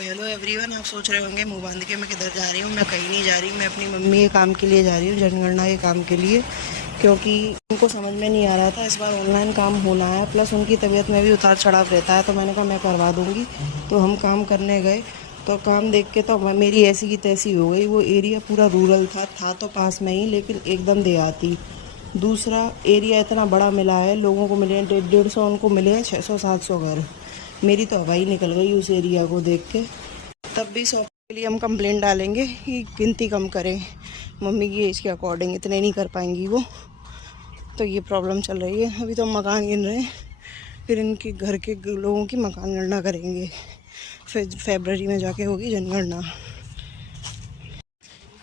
Hello everyone, आप सोच रहे होंगे मुँह बांध के मैं किधर जा रही हूँ। मैं कहीं नहीं जा रही, मैं अपनी मम्मी के काम के लिए जा रही हूँ, जनगणना के काम के लिए, क्योंकि उनको समझ में नहीं आ रहा था। इस बार ऑनलाइन काम होना है, प्लस उनकी तबीयत में भी उतार चढ़ाव रहता है, तो मैंने कहा मैं करवा दूँगी। तो हम काम करने गए तो काम देख के तो मेरी ऐसी की तैसी हो गई। वो एरिया पूरा रूरल था तो पास में ही, लेकिन एकदम देहाती। दूसरा एरिया इतना बड़ा मिला है, लोगों को मिले हैं 150 उनको मिले हैं 600-700 घर। मेरी तो हवा ही निकल गई उस एरिया को देख के। तब भी शॉप के लिए हम कंप्लेंट डालेंगे कि गिनती कम करें, मम्मी की एज के अकॉर्डिंग इतने नहीं कर पाएंगी वो। तो ये प्रॉब्लम चल रही है। अभी तो हम मकान गिन रहे हैं, फिर इनके घर के लोगों की मकान गणना करेंगे, फिर फरवरी में जाके होगी जनगणना।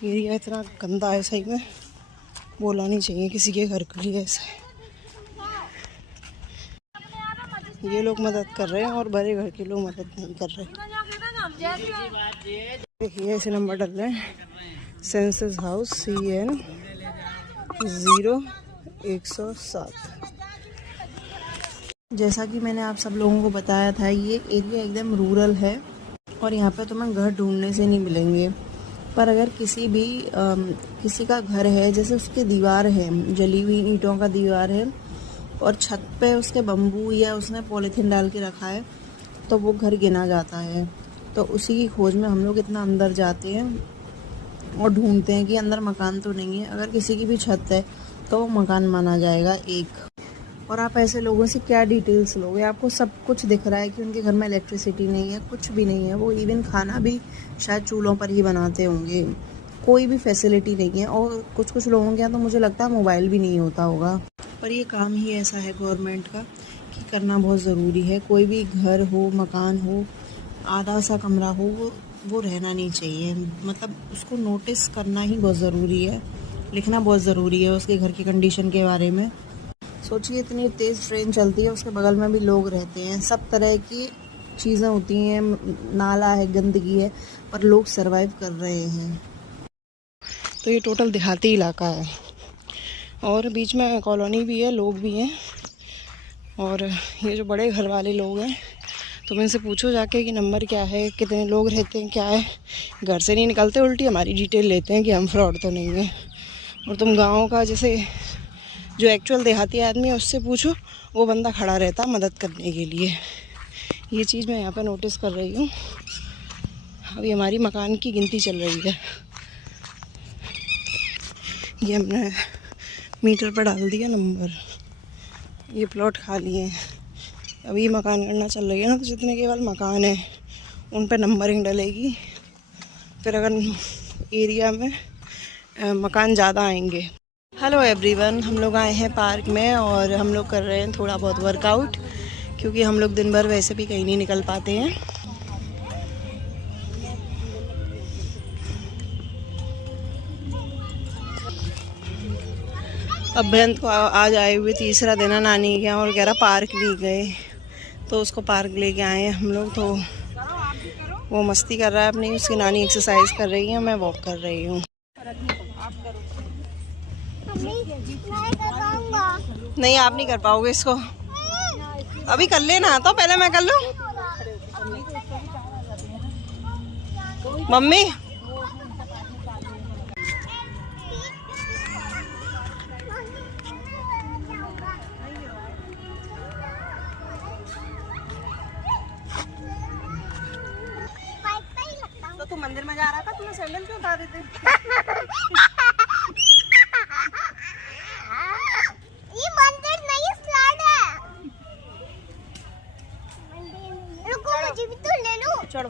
एरिया इतना गंदा है, सही में बोला नहीं चाहिए किसी के घर के लिए ऐसा। ये लोग मदद कर रहे हैं और बड़े घर के लोग मदद नहीं कर रहे। देखिए ऐसे नंबर डल रहे हैं, सेंसस हाउस CN 0107। जैसा कि मैंने आप सब लोगों को बताया था, ये एरिया एकदम रूरल है और यहाँ पे तुम्हें घर ढूंढने से नहीं मिलेंगे। पर अगर किसी का घर है, जैसे उसकी दीवार है, जली हुई ईंटों का दीवार है और छत पे उसके बम्बू या उसने पॉलीथीन डाल के रखा है, तो वो घर गिना जाता है। तो उसी की खोज में हम लोग इतना अंदर जाते हैं और ढूंढते हैं कि अंदर मकान तो नहीं है। अगर किसी की भी छत है तो वो मकान माना जाएगा एक। और आप ऐसे लोगों से क्या डिटेल्स लोगे? आपको सब कुछ दिख रहा है कि उनके घर में इलेक्ट्रिसिटी नहीं है, कुछ भी नहीं है। वो इवन खाना भी शायद चूल्हों पर ही बनाते होंगे, कोई भी फैसिलिटी नहीं है। और कुछ लोगों के यहाँ तो मुझे लगता है मोबाइल भी नहीं होता होगा। पर ये काम ही ऐसा है गवर्नमेंट का कि करना बहुत ज़रूरी है। कोई भी घर हो, मकान हो, आधा सा कमरा हो, वो रहना नहीं चाहिए। मतलब उसको नोटिस करना ही बहुत ज़रूरी है, लिखना बहुत ज़रूरी है उसके घर की कंडीशन के बारे में। सोचिए इतनी तेज़ ट्रेन चलती है, उसके बगल में भी लोग रहते हैं, सब तरह की चीज़ें होती हैं, नाला है, गंदगी है, पर लोग सरवाइव कर रहे हैं। तो ये टोटल देहाती इलाका है और बीच में कॉलोनी भी है, लोग भी हैं। और ये जो बड़े घर वाले लोग हैं, तुम इनसे पूछो जाके कि नंबर क्या है, कितने लोग रहते हैं, क्या है। घर से नहीं निकलते, उल्टी हमारी डिटेल लेते हैं कि हम फ्रॉड तो नहीं है। और तुम गांव का जैसे जो एक्चुअल देहाती आदमी है उससे पूछो, वो बंदा खड़ा रहता मदद करने के लिए। ये चीज़ मैं यहाँ पर नोटिस कर रही हूँ। अभी हमारी मकान की गिनती चल रही है। ये हमने मीटर पर डाल दिया नंबर। ये प्लॉट खाली है, अभी मकान गणना चल रही है ना, तो जितने केवल मकान है उन पर नंबरिंग डलेगी। फिर अगर एरिया में मकान ज़्यादा आएंगे। हेलो एवरीवन, हम लोग आए हैं पार्क में और हम लोग कर रहे हैं थोड़ा बहुत वर्कआउट, क्योंकि हम लोग दिन भर वैसे भी कहीं नहीं निकल पाते हैं। अब बहन को आज आए हुए तीसरा दिन है नानी के यहाँ और कह रहा पार्क भी गए, तो उसको पार्क लेके आए हैं हम लोग। तो वो मस्ती कर रहा है अपनी, उसकी नानी एक्सरसाइज कर रही है, मैं वॉक कर रही हूँ। नहीं, आप नहीं कर पाओगे इसको, अभी कर लेना, तो पहले मैं कर लूँ। मम्मी तो तू मंदिर में जा रहा था, तुम्हें सैंडल क्यों उतार देते? ये मंदिर नहीं, स्लाइड है। रुको, मुझे भी तो ले लो। चढ़ो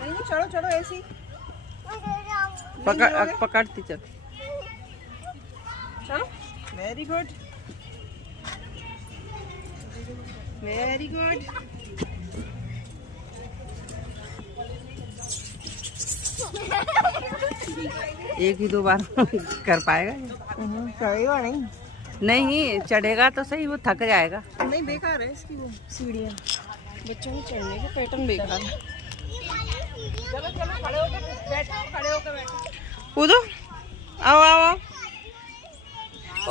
नहीं, चढ़ो चढ़ो ऐसी पकड़ती चल। चलो, वेरी गुड वेरी गुड। एक ही दो बार कर पाएगा, चढ़ेगा नहीं। नहीं चढ़ेगा तो सही, वो थक जाएगा। नहीं, बेकार है इसकी वो सीढ़ियाँ, बच्चों के चढ़ने के पैटर्न बेकार है। कूदो, आओ आओ आओ। ओ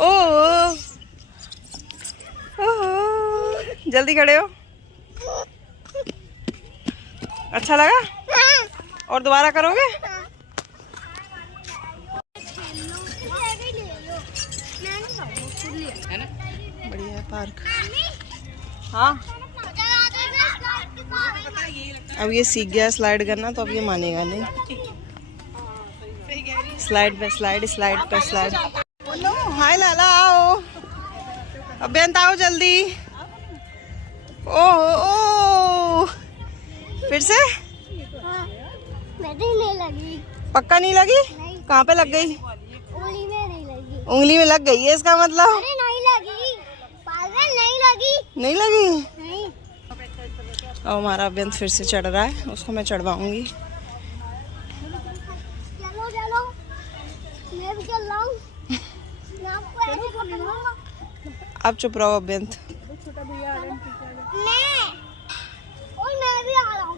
जल्दी खड़े हो। अच्छा लगा? और दोबारा करोगे? बढ़िया है पार्क। हाँ अब ये सीख गया स्लाइड करना, तो अब ये मानेगा नहीं। स्लाइड पे स्लाइड, स्लाइड पे स्लाइड। हाय लाला, आओ अभ्यंत, आओ जल्दी। ओ फिर से नहीं लगी। पक्का नहीं लगी? कहाँ पे लग गई? उंगली में नहीं लगी। उंगली में लग गई है इसका मतलब? अरे नहीं लगी पागल, नहीं लगी। नहीं लगी? नहीं। अब हमारा अभ्यंत फिर से चढ़ रहा है, उसको मैं चढ़वाऊंगी। चलो चलो, मैं भी चल रहा हूँ। मैं आपको ऐसे पकड़ूंगा। आप चुप रहो अभ्यंत। मैं भी आ रहा हूँ।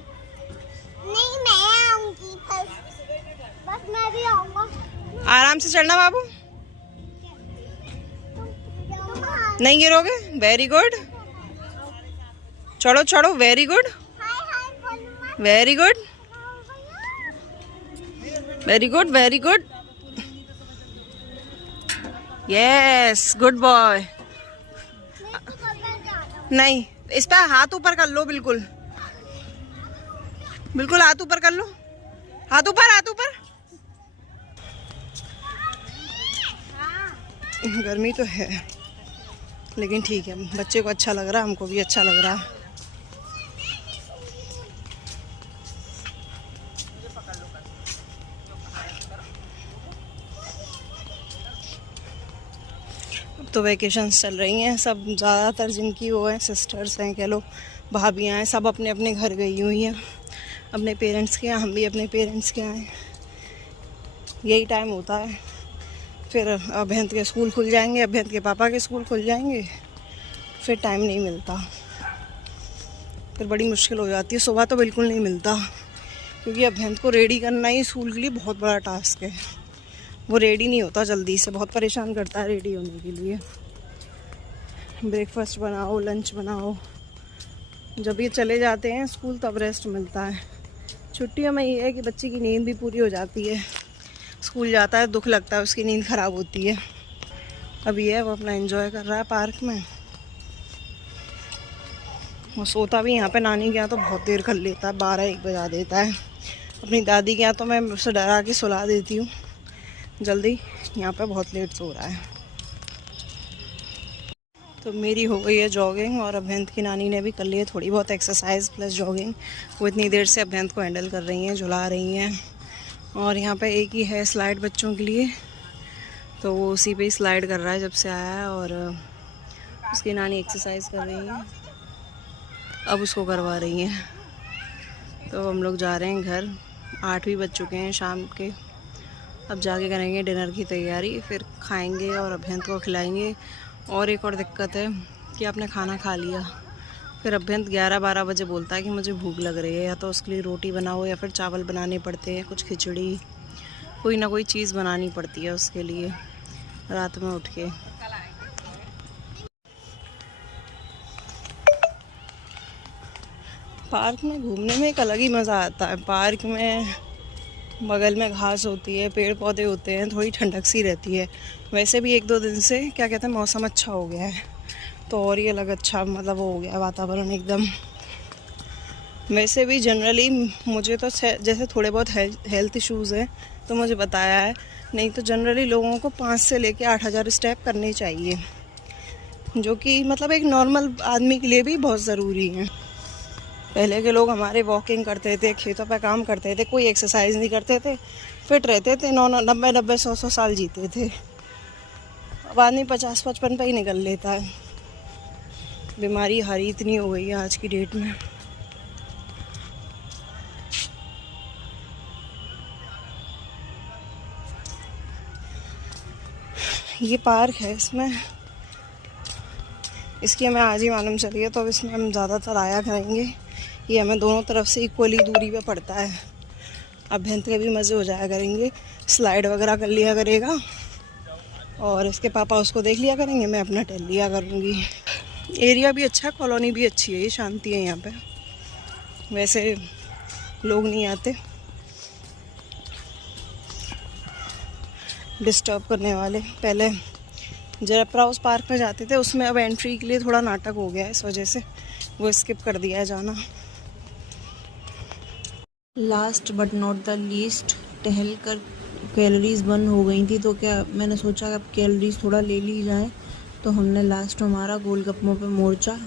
नहीं मैं आऊंगी, बस मैं भी आऊंगा। आराम से चढ़ना बाबू, नहीं गिरोगे। वेरी गुड, चढ़ो चढ़ो, very good, very good, very good, very good, yes good boy. नहीं, इस पे हाथ ऊपर कर लो, बिल्कुल बिल्कुल हाथ ऊपर कर लो, हाथ ऊपर, हाथ ऊपर। गर्मी तो है लेकिन ठीक है, बच्चे को अच्छा लग रहा है, हमको भी अच्छा लग रहा है। अब तो वेकेशंस चल रही हैं, सब ज़्यादातर जिनकी वो हैं सिस्टर्स हैं, कह लो भाभियाँ हैं, सब अपने अपने घर गई हुई हैं अपने पेरेंट्स के यहाँ। हम भी अपने पेरेंट्स के यहाँ हैं। यही टाइम होता है, फिर अभ्यंत के स्कूल खुल जाएंगे, अभ्यंत के पापा के स्कूल खुल जाएंगे, फिर टाइम नहीं मिलता, फिर बड़ी मुश्किल हो जाती है। सुबह तो बिल्कुल नहीं मिलता, क्योंकि अभ्यंत को रेडी करना ही स्कूल के लिए बहुत बड़ा टास्क है। वो रेडी नहीं होता जल्दी से, बहुत परेशान करता है रेडी होने के लिए। ब्रेकफास्ट बनाओ, लंच बनाओ। जब ये चले जाते हैं स्कूल तब रेस्ट मिलता है। छुट्टियों में ये है कि बच्चे की नींद भी पूरी हो जाती है। स्कूल जाता है, दुख लगता है, उसकी नींद ख़राब होती है। अब ये है वो अपना एंजॉय कर रहा है पार्क में। वो सोता भी यहाँ पे नानी के यहाँ तो बहुत देर कर लेता है, 12-1 बजा देता है। अपनी दादी के यहाँ तो मैं उसे डरा के सुला देती हूँ जल्दी, यहाँ पे बहुत लेट सो रहा है। तो मेरी हो गई है जॉगिंग, और अभ्यंत की नानी ने भी कर ली है थोड़ी बहुत एक्सरसाइज प्लस जॉगिंग। वो इतनी देर से अभ्यंत को हैंडल कर रही हैं, झुला रही हैं। और यहाँ पे एक ही है स्लाइड बच्चों के लिए, तो वो उसी पे ही स्लाइड कर रहा है जब से आया है। और उसकी नानी एक्सरसाइज कर रही है, अब उसको करवा रही हैं। तो हम लोग जा रहे हैं घर, 8 भी बज चुके हैं शाम के। अब जाके करेंगे डिनर की तैयारी, फिर खाएंगे और अभ्यंत को खिलाएंगे। और एक और दिक्कत है कि आपने खाना खा लिया, फिर अभ्यंत 11-12 बजे बोलता है कि मुझे भूख लग रही है, या तो उसके लिए रोटी बनाओ या फिर चावल बनाने पड़ते हैं, कुछ खिचड़ी, कोई ना कोई चीज़ बनानी पड़ती है उसके लिए रात में उठ के। पार्क में घूमने में एक अलग ही मज़ा आता है। पार्क में बगल में घास होती है, पेड़ पौधे होते हैं, थोड़ी ठंडक सी रहती है। वैसे भी 1-2 दिन से क्या कहते हैं मौसम अच्छा हो गया है, तो और ये अलग अच्छा मतलब हो गया वातावरण एकदम। वैसे भी जनरली मुझे तो जैसे थोड़े बहुत हेल्थ इश्यूज़ हैं तो मुझे बताया है, नहीं तो जनरली लोगों को 5 से लेके 8,000 स्टेप करने चाहिए, जो कि मतलब एक नॉर्मल आदमी के लिए भी बहुत ज़रूरी है। पहले के लोग हमारे वॉकिंग करते थे, खेतों पर काम करते थे, कोई एक्सरसाइज नहीं करते थे, फिट रहते थे, 90-90, 100-100 साल जीते थे। अब आदमी 50-55 पे ही निकल लेता है। बीमारी हारी इतनी हो गई है आज की डेट में। ये पार्क है, इसमें इसकी हमें आज ही मालूम चली है, तो अब इसमें हम ज़्यादातर आया करेंगे। ये हमें दोनों तरफ से इक्वली दूरी पे पड़ता है। अभ्यंत के भी मज़े हो जाया करेंगे, स्लाइड वगैरह कर लिया करेगा, और इसके पापा उसको देख लिया करेंगे, मैं अपना टहल लिया करूँगी। एरिया भी अच्छा है, कॉलोनी भी अच्छी है, ये शांति है यहाँ पे, वैसे लोग नहीं आते डिस्टर्ब करने वाले। पहले जयप्रकाश हाउस पार्क में जाते थे, उसमें अब एंट्री के लिए थोड़ा नाटक हो गया है, इस वजह से वो स्किप कर दिया है जाना। Last but not the least, टहल कर कैलोरीज बर्न हो गई थी, तो क्या मैंने सोचा अब कैलोरीज थोड़ा ले ली जाए, तो हमने लास्ट हमारा गोलगप्पों पे मोर्चा